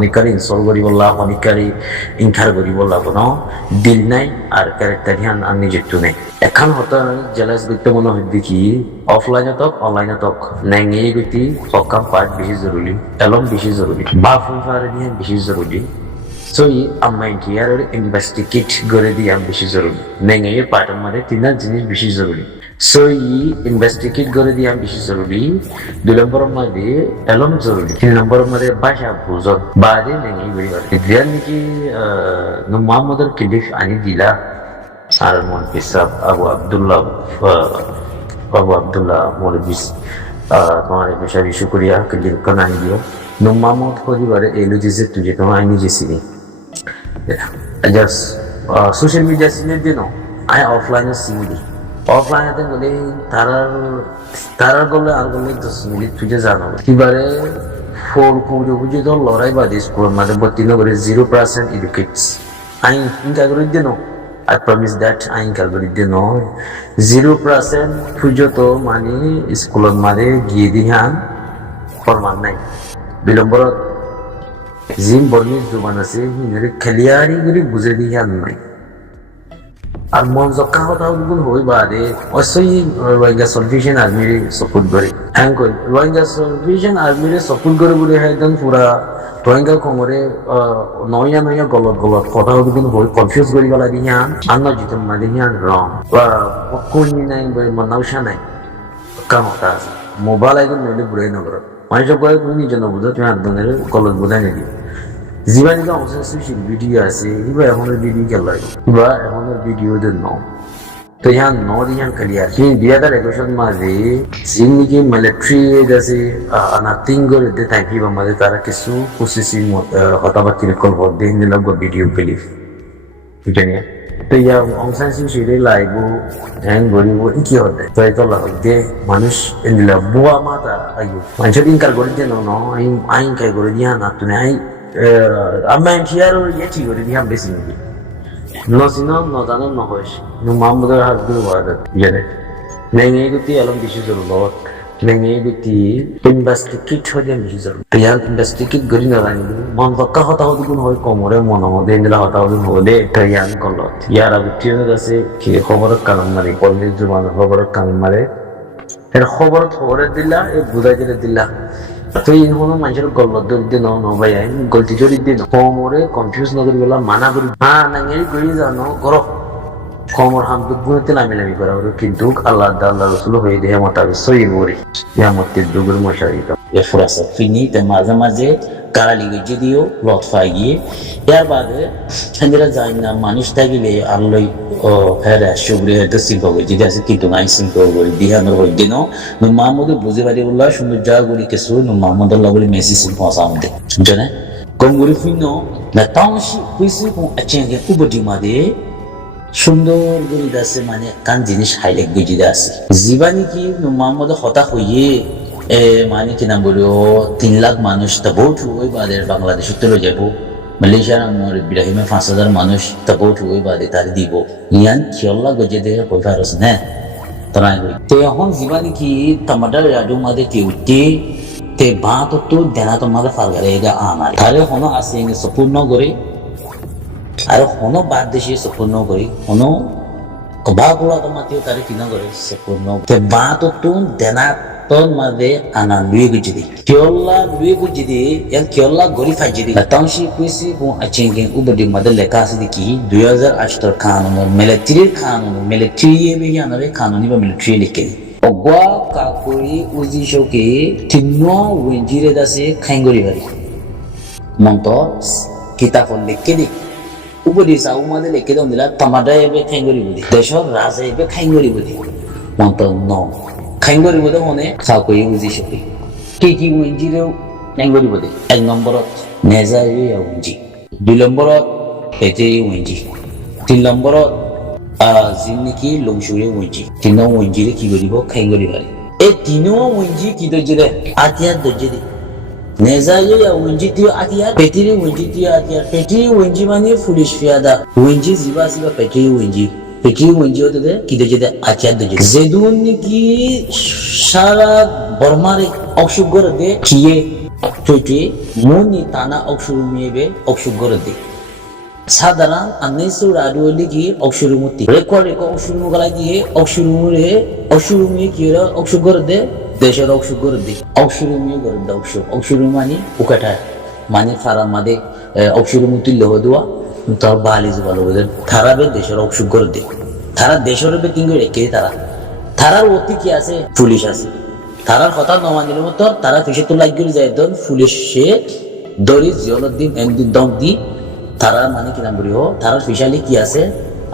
শনিকারি install করি বললা শনিকারি incur করি বললা কোনো দিল নাই আর ক্যারেক্টার হিয়ান আর নিজের নেই এখন হতো জেলাস দেখতে মনে হয় দেখি অফলাইনে তক অনলাইনে তক নেঙে গতি হকাম পার্ট বেশি জরুরি এলম বেশি জরুরি বা ফুলফারে নিয়ে বেশি জরুরি সো আমার ইয়ার ইনভেস্টিগেট করে দিয়ে বেশি জরুরি নেঙে পার্টের মধ্যে তিনটা জিনিস বেশি জরুরি সো ইনভেস্টিগেট করে দিয়ে বেশি জরুরি 2 নম্বরের মধ্যে এলম জরুরি 3 নম্বরের মধ্যে ভাষা বুঝত বাদে নেঙে গড়ি দিয়ার নাকি মোহাম্মদের কিলিফ আনি দিলা আর মন পিসাব আবু আব্দুল্লাহ মৌলবিস তোমার পেশার ইস্যু করিয়া কিলিফ কান আনি দিও মোহাম্মদ পরিবারে এলো যে তুই তোমার আইনি যেছিলি জাস্ট সোশ্যাল মিডিয়া সিনের দিনও আই অফলাইনে সিনি অফলাইনে বলে তারার গলে আর গলে 10 মিনিট তুই জানো এবারে ফোর কুড়ি বুঝে তো লড়াই বাদে স্কুলের মাঝে ভর্তি না করে 0% এডুকেটস আই ইনকা করে দিন I promise that I Inca করে দিন 0% তুই তো মানে স্কুলের মাঝে গিয়ে দিহান ফরমান নাই বিলম্বর জিম বর্ণিত জুবান আছে খেলিয়ারি করে বুঝে দিহান নাই আর মন জক্কা কথা গুণ হই বাদে অবশ্যই রোহিঙ্গা সলভেশন আর্মির সাপোর্ট করে হ্যাঁ কই রোহিঙ্গা সলভেশন আর্মির সাপোর্ট করে বলে একদম পুরা রোহিঙ্গা খবরে নয়া গলত কথা গুণ হই কনফিউজ করি গলা দিয়া আন্ন জিতম না দিয়া রং বা কোন নাই মনাউশা নাই কামতা আছে মোবাইল একদম নইলে বুড়াই নগর মানুষ কয়ে তুমি নিজে নবুঝো তুমি একজনের গলত বোঝাই নিবি জীবানিকা অবশ্যই ভিডিও আছে এবার এখনের ভিডিও খেলা এবার এখনের ভিডিও দেন তো ইহান ইহান ক্লিয়ার সেই 2021 মাঝে যিনি মিলিটারি আছে নাথিং করে দে থাকি বা মাঝে তারা কিছু প্রসেসিং হতাবাতি রেকর্ড করে দেন নিলাম ভিডিও ক্লিপ বুঝেনি তো ইয়া অংশান সিং সিরে লাইব হ্যাং গরিব কি হতে তো এটা লাগে মানুষ এন্দিলা বুয়া মাতা আইও মানুষ ইনকার করে দেন আইন কাই করে দিয়া না তুমি আমি হিয়ার ইয়েটি করে দিয়াম বেশি নাকি নসিনম নজানো নহস নু মামুদের হাজগুল ওয়াদা জানে নেঙে গতি এলম বেশি জরুরত নেঙে গতি ইনভেস্টিগেট হলে বেশি জরুরত ইয়ার ইনভেস্টিগেট গরি না জানি মন পক্কা হতা হতে গুণ হয় কমরে মন মধ্যে এন্দিলা হতা হতে হলে ইয়ান কলত ইয়ার আগুটিও আছে কি খবর কান মারি পল্লী জুবান খবর কান মারে এর খবর দিলা এ বুঝাই দিলা তো এই হলো মানুষের গল্লত দরিদ্র ভাই গলতি চরিদ্র কমরে কনফিউজ নগরী বলা মানা করি নাঙেরি করি জানো করো কমর হামকে গুণতে লামি করা হলো কিন্তু আল্লাহ রসুল হয়ে দেহে মোতাবেক সই বরি ইয়ামতের দুগুর মশারি ফুরাসা ফিনি তাই মাঝে মাঝে কারালি গেছে দিও লতফা গিয়ে এর বাদে সেদিরা যায় না মানুষ থাকিলে আল্লই হ্যাঁ সুগ্রে হয়তো শিল্প গেছে আছে কিন্তু নাই শিল্প করি দিহানোর হই দিন মাহমুদ বুঝে পারি বললা সুন্দর জায়গা করি কিছু মাহমুদ বলে মেসি শিল্প আসামতে জানে কম করি ফিন না তাও কুইসি আচেঙ্গে উপটি মাদে সুন্দর করে আছে মানে কান জিনিস হাইলাইট গেছে আছে জীবানি কি মাহমুদ হতাশ হইয়ে মানে কি নাম বলো 3 লাখ মানুষ তা বহুত ওই বাদে বাংলাদেশ উত্তরে যাব মালয়েশিয়ার ইব্রাহিমে 5,000 মানুষ তা বহুত ওই বাদে তার দিব ইয়ান খেলা গজে দেহে পয়সা আছে না তারা তো এখন জীবানি কি টমাটার রাডু মাদে তে উঠে তে বাত তো দেনা তোমাদের ফারগারে এটা আমার তারে হনো আছে সম্পূর্ণ করে আর হনো বাদ দেশে সম্পূর্ণ করে হনো কবাগুলা তোমাতেও তারে কিনা করে সম্পূর্ণ তে বাত তো দেনা তোর মাঝে আনা লুয়ে গুজি দি কেওলা লুয়ে গুজি দি এর কেওলা গরি ফাজি দি তাংশি কুইসি বো আচেঙ্গে উবডি মাদে লেখা আছে দেখি 2008 কানুন মিলিটারি এবে জানাবে কানুনি বা মিলিটারি লিখে অগwa কাকুরি উজিশোকে তিনো ওয়েঞ্জিরে দাসে খাইঙ্গরি বাড়ি মন্ত কিতাব লিখে দি উবডি সাউ মাদে লিখে দাও দিলা টমাটা এবে খাইঙ্গরি বুদি দেশর রাজা এবে খাইঙ্গরি বুদি মন্ত ন খাইঙ্গরি বোধ মনে সাকই উজি সকি কি উঞ্জিরেও খাইঙ্গরি বোধ 1 নম্বরত নেজাই উঞ্জি 2 নম্বরত এতে উঞ্জি 3 নম্বরত জিন্নিকি লংশুরে উঞ্জি 3 উঞ্জিরে কি করিব খাইঙ্গরি বাড়ি এই 3 উঞ্জি কি দজরে আতিয়া দজরে নেজাই উঞ্জি তি আতিয়া পেটিরি উঞ্জি তি আতিয়া পেটিরি উঞ্জি মানে ফুলিশ ফিয়াদা উঞ্জি জিবা পেটিরি উঞ্জি পেটি উঞ্জি হতে কি দজরে আতিয়া দজরে জেদুন কি সারা বর্মারে অসুগর দে কিয়ে তুই মনি টানা অক্সুরুমিয়েবে অক্সুগরদি সাধারণ আনেসু রাডুলি কি অক্সুরুমতি রেকর্ড অক্সুরুমুগালা দিয়ে অক্সুরুমিয়ে কি হলো অক্সুগরদে দেশের অক্সুগরদি অক্সুরুমিয়ে গরদে অক্সুরুমানি উকাটা মানে ফারা মাদে অক্সুরুমুতি লহদুয়া তার বালিজ ভালো বলে থারাবে দেশের অক্সুগরদি তারা দেশের বে কিংগে রেখে তারার অতি কি আছে পুলিশ আছে তারার কথা নমানির মতো তারা ফিসে তো লাগিয়ে যায় দন পুলিশে দরি জিয়লদ্দিন একদিন দম দি তারা মানে কি নাম বলি হো তারার ফিসালি কি আছে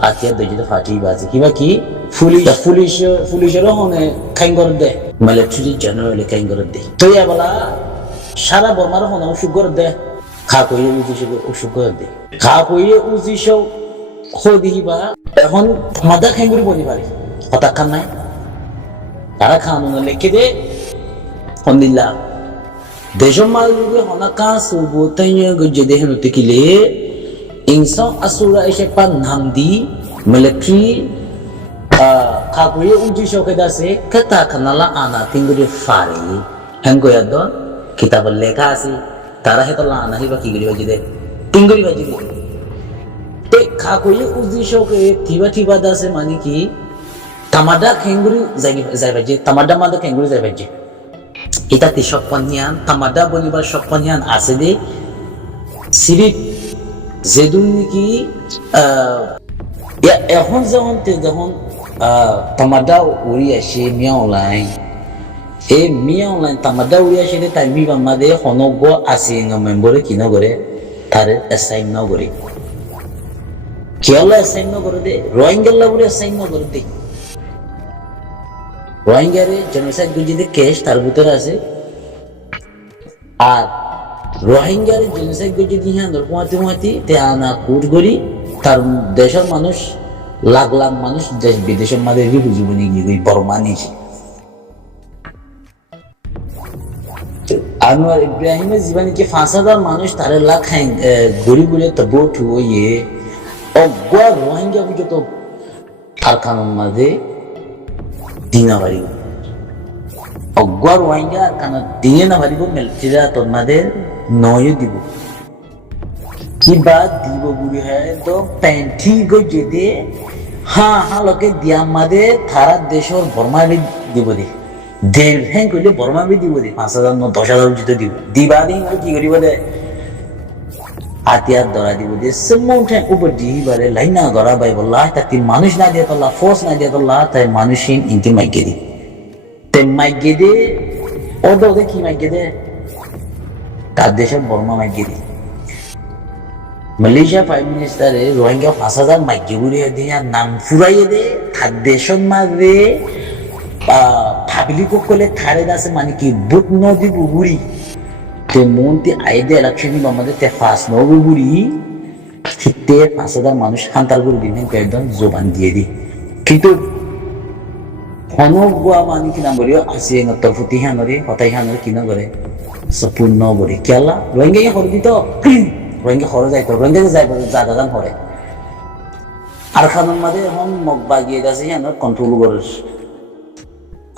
আতিয়া দজিতে ফাটি বাজে কিবা কি পুলিশেরও হনে খাইং করে দে মিলিটারি জেনারেল খাইং করে দে তো বলা সারা বর্মার হনে অসুখ করে দে খা কইয়ে উজিশ অসুখ করে দে খা কইয়ে উজিশ দিবা এখন মাদা খাইং করে বলি পারে কথা খান নাই তারা খানো লেখে দে হন্দিল্লা দেশম মালুগে হনাকা সুবুতাইয়া গজে দেহ নতিকিলে ইনসা আসুরা এসে পান নামদি মিলিটারি খাকুয়ে উজি শোকে দাসে কথা খানালা আনা তিঙ্গুরি ফারি হেঙ্গোয়াদ কিতাব লেখা আছে তারা হেতলা আনা হিবা কি গরি বাজি দে তিঙ্গুরি বাজি দে তে খাকুয়ে উজি শোকে থিবা দাসে মানে কি tamada kenguri zai baje tamada mada kenguri zai baje এটা তে সপনিয়ান tamada বলিবার সপনিয়ান আছে দে সিরিপ জেদুন কি এখন যখন tamada উড়ি আসে মিয়া অনলাইন tamada উড়ি আসে তাই মি বামাদে হনগ আছে ন মেম্বরে কি ন করে তারে অ্যাসাইন ন করে কেলা অ্যাসাইন ন করে দে রোহিঙ্গা বলে অ্যাসাইন ন করে দে রোহিঙ্গারে জেনোসাইড গুজিতে কেস তার ভিতরে আছে আর রোহিঙ্গারে জেনোসাইড গুজি দিয়ে দরকুমাতি তে আনা কুট করি তার দেশের মানুষ লাখ মানুষ দেশ বিদেশের মাঝে জীবনী গিয়ে বর্মা নিয়েছে আনোয়ার ইব্রাহিমের জীবনীকে 5,000 মানুষ তারে লাখ ঘুরি তবু ঠুয়ে অজ্ঞা রোহিঙ্গা বুঝো তো কারখানার মাঝে দিনা বাড়ি অজ্ঞার রোহিঙ্গা কারখানা দিয়ে না পারিব মিলিটারিরা তোমাদের নয় দিব কিবা দিব বুড়ি হয় তো প্যান্টি গজে দে হ্যাঁ লোকে দিয়া মাদে থারা দেশের বর্মাবি দিব দে দেড় হ্যাঁ করলে বর্মাবি দিব দে 5,000 10,000 জিতো দিব দিবা দিন কি করিব দে আতিয়ার ধরা দিব দে সমুঠে উপর দিবারে লাইনা ধরা বাই বললা তাতে মানুষ না দিয়ে তোলা ফোর্স না দিয়ে তোলা তাই মানুষই ইনতে মাইকে দি তে মাইকে দে ওদে কি মাইকে দে তার দেশের বর্মা মাইকে দি মালয়েশিয়া প্রাইম মিনিস্টারে রোহিঙ্গা 5,000 মাইকে ঘুরিয়ে দিয়ে নাম ফুরাইয়ে দে তার দেশের মাঝে পাবলিক কলে থারে আছে মানে কি বুট নদী বুড়ি তে মন্ত্রী আইদে ইলেকশন আমাদের তে ফার্স্ট নবী বুড়ি ঠিকতে 5,000 মানুষ হান্তার করে দিন একদম জোবান দিয়ে দি কিন্তু হনগুয়া মানে কি নাম বলিও আসি তরফতি হানরে হতাই হানরে কিনা করে সম্পূর্ণ করে কেলা রোহিঙ্গা হরে দিত রোহিঙ্গা হরে যাইতো রোহিঙ্গা যাই জাদাদান হরে আর খানের মাঝে এখন মগবা গিয়ে গেছে হানর কন্ট্রোল করে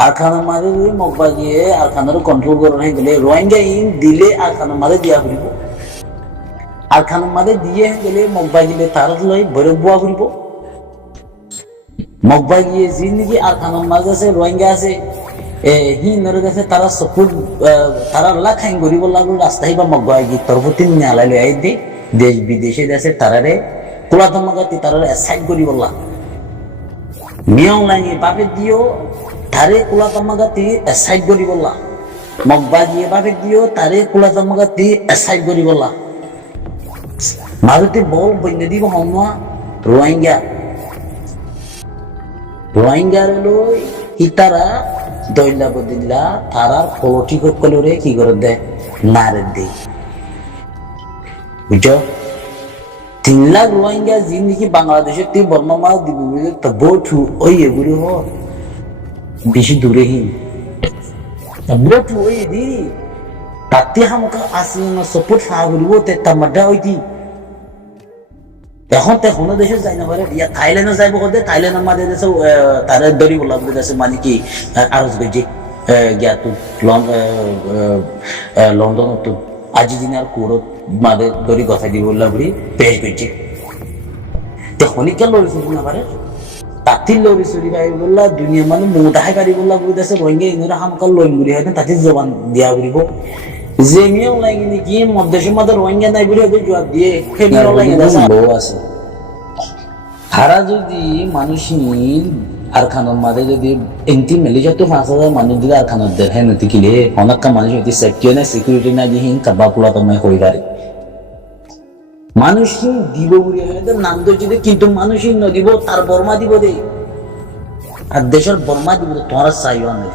আর খানের মাঝে যদি মগবা গিয়ে আর খানের কন্ট্রোল করে নাই গেলে রোহিঙ্গা ইন দিলে আর খানের মাঝে দিয়া ঘুরিব আর খানের মাঝে দিয়ে গেলে মগবা দিলে তার লই ভৈরব বুয়া ঘুরিব মগবা গিয়ে যি নাকি আর খানের মাঝে আছে রোহিঙ্গা আছে হিন্দুর কাছে তারা সপুর তারা লাখাইন গরিব লাগলো রাস্তায় বা মগবা গিয়ে তরফতি নালাই লই আই দে দেশ বিদেশে দেশে তারারে কুলাতমাগাতি তারারে সাইড গরিব লা মিয়াও লাইনে বাপে দিও তারে কুলাতমাগাতি সাইড গরিব লা মগবা গিয়ে বাপে দিও তারে কুলাতমাগাতি সাইড গরিব লা মারুতি বল বইনে দিব হমা রোহিঙ্গার লই ইতারা দইলা বদিল্লা তারা পলিটিক কলরে কি করে দে মারে দে বুঝছো 3 লাখ রোহিঙ্গা জিন্দিগি বাংলাদেশে তে বর্মা মাল দিব তো বটু ওই এগুলো হ বেশি দূরে হি বটু ওই দি তাতে হামকা আসি না সাপোর্ট ফাগরিব তে তামাডা হইতি এখন তে কোনো দেশে যাই না পারে ইয়া থাইল্যান্ডে যাইব কদে থাইল্যান্ডের মাঝে দেশে তারা দড়ি বলা দেশে মানে কি আরজ গজি জ্ঞাতু লন্ডন তো আজি দিনার কোরত মাদে দরি কথা দি বললা বুড়ি পেশ বেজে তে হনিকা লড়ি শুনি না পারে তাতিল লড়ি শুনি ভাই বললা দুনিয়া মানে মোটাই গাড়ি বললা বুড়ি দেশে রোহিঙ্গা ইন্দুরা হামকাল লইন বুড়ি হয় তাতে জবান দিয়া বুড়িব জেমিও লাগে নাকি মধ্যে মধ্যে রোহিঙ্গা নাই বুড়ি হয়তো জবাব দিয়ে ফেমিও লাগে দেশে লো আছে হারা যদি মানুষের আর খানোর মাঝে যদি এমতি মেলে যত 5,000 মানুষ দিলে আর খানোর দেয় হ্যাঁ নতি কিলে অনেকটা মানুষ হইতে সেফটি না সিকিউরিটি না দিয়ে কাবা পোলা তোমায় হয়ে পারে মানুষ দিব বুড়ি হয়তো নাম তো যদি কিন্তু মানুষই নদিব তার বর্মা দিব দে আর দেশের বর্মা দিব তোমার চাইও না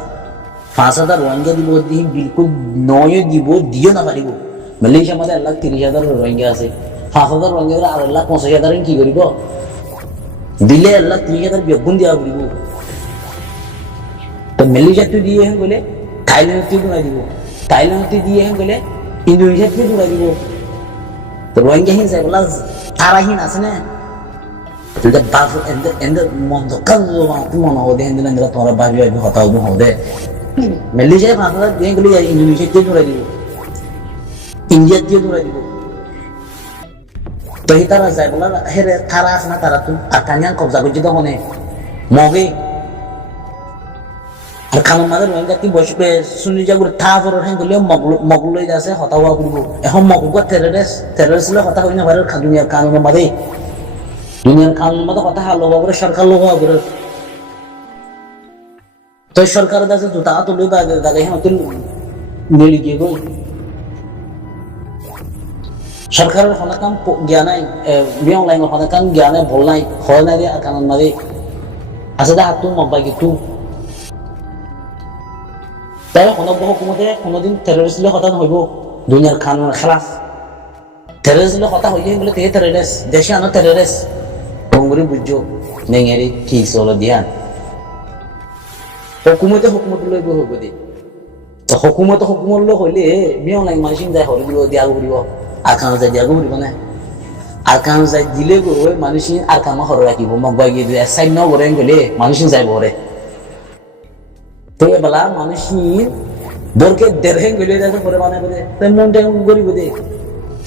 5,000 রোহিঙ্গা দিব দিয়ে বিলকুল নয় দিব দিও না পারিব মালয়েশিয়ার মধ্যে 1,30,000 রোহিঙ্গা আছে 5,000 রোহিঙ্গা আর 1,85,000 কি করিব দিলে 1,30,000 বেগুন দিয়া করিব তো মালয়েশিয়া তুই দিয়ে হেন বলে থাইল্যান্ড তুই দূরা দিব থাইল্যান্ড তুই দিয়ে হেন বলে ইন্দোনেশিয়া তুই দূরা দিব তো রোহিঙ্গা হিন যায় বলা তারা হিন আছে না তুই বাস এন্ড মন্দ কাজ তুই মনে হবে হেন দিন তোমরা ভাবি ভাবি হতা হবে মালয়েশিয়া 5,000 দিয়ে গেলে ইন্দোনেশিয়া তুই দূরা দিব ইন্ডিয়া তুই দূরা দিব তো তারা যায় বলা হেরে তারা আছে না তারা তুই আকানিয়ান কবজা করছি তখন মগে আর খানোর মাঝে রোহিঙ্গা তুই বসবে শুনি যা করে থা ফর হ্যাঁ করলে মগল লই আছে হতা হওয়া করবো এখন মগল টেররিস্ট হতা হই না পারে দুনিয়ার কানুনের মাঝে দুনিয়ার কানুনের মাঝে কথা হালো হওয়া করে সরকার লোক হওয়া করে তো সরকারের কাছে জুতা তুলে দাগে হ্যাঁ তুই নেড়ি গিয়ে গই সরকারের কোনো কাম জ্ঞান নাই বিয়ং লাইনের কোনো কাম জ্ঞানে বল নাই হয় নাই রে কানুন মাঝে আছে দা হাত তুই মব্বাই কিন্তু তাই হুকুমতে কোনোদিন টেররিস্টলে কথা নহব দুনিয়ার কানুনের খেলাফ টেররিস্টলে কথা হইলে বলে তে টেররিস্ট দেশে আনো টেররিস্ট বঙ্গুরি বুঝছো নেঙেরি কি চলো দিয়ান হুকুমতে লইব হইব দে তো হুকুমত লৈ হইলে বিয়ং লাইন মানুষ যায় হরে দিব দিয়া ঘুরিব আর কানো যায় দিয়া ঘুরিব না আর কানো যায় দিলে গৈ মানুষ আর কামা হরে রাখিব মব্বাই গিয়ে সাইন ন করে গেলে মানুষ যাইব হরে তো এবেলা মানুষ দরকে দেড় গেলে যাতে করে বানাই বলে মনটাই গরিব দে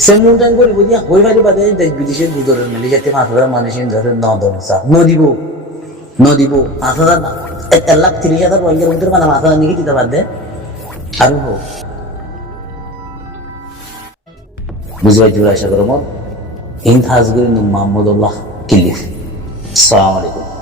সে মনটাই গরিব দিয়া হয়ে পারি বাদে দেশ বিদেশে গুজরে মিলে যাতে 5,000 মানুষ ধরে নদিব 5,000 1,30,000 রোহিঙ্গার ভিতরে মানে 5,000 নিয়ে দিতে পারবে আর হোক বুঝবাই জুড়ে আশা করো মত ইন হাজগুরি মোহাম্মদুল্লাহ কিলিফ আসসালামু আলাইকুম